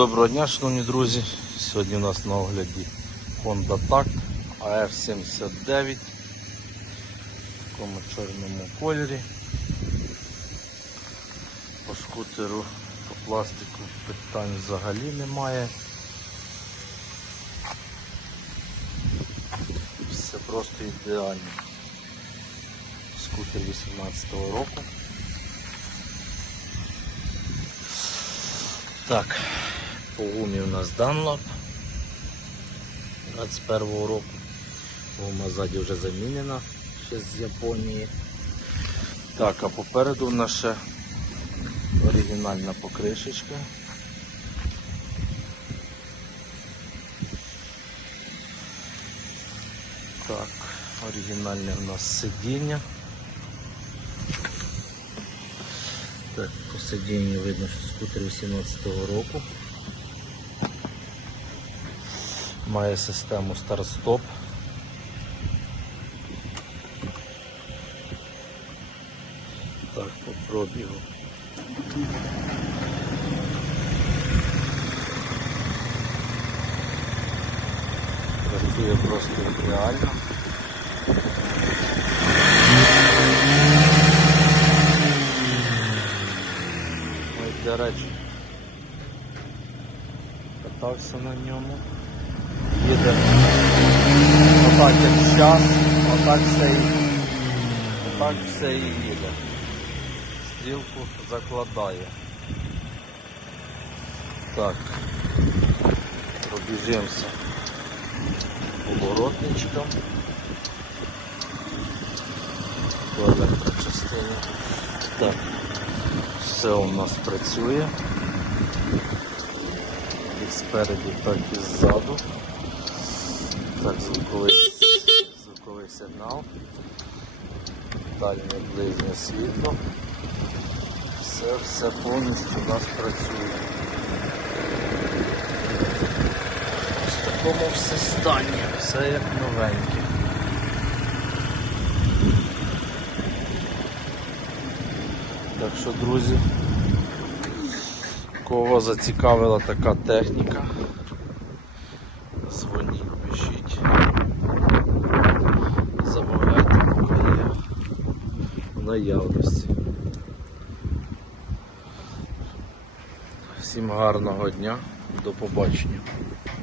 Доброго дня, шановні друзі. Сьогодні у нас на огляді Honda TAC AR79 в такому чорному кольорі. По скутеру, по пластику питань взагалі немає. Все просто ідеально. Скутер 18-го року. Так, по гумі у нас Dunlop 21-го року. Гума ззаді вже замінена ще з Японії. Так, а попереду у нас ще оригінальна покришечка. Так, оригінальне у нас сидіння. Так, по сидінню видно, що скутер 18-го року. Має систему старт-стоп. Так, по пробігу. Працює просто ідеально. Ось, до речі, катався на ньому. Їде отак як час, отак все і отак все і їде. Стрілку закладає. Так, пробіжимося поворотничком. По електрочастині. Так. Все у нас працює. І спереду, так і ззаду. Так, звуковий, звуковий сигнал. Дальнє ближнє світло. Все, все повністю у нас працює. Ось в такому все стані, все як новеньке. Так що, друзі, кого зацікавила така техніка, наявності. Всім гарного дня, до побачення.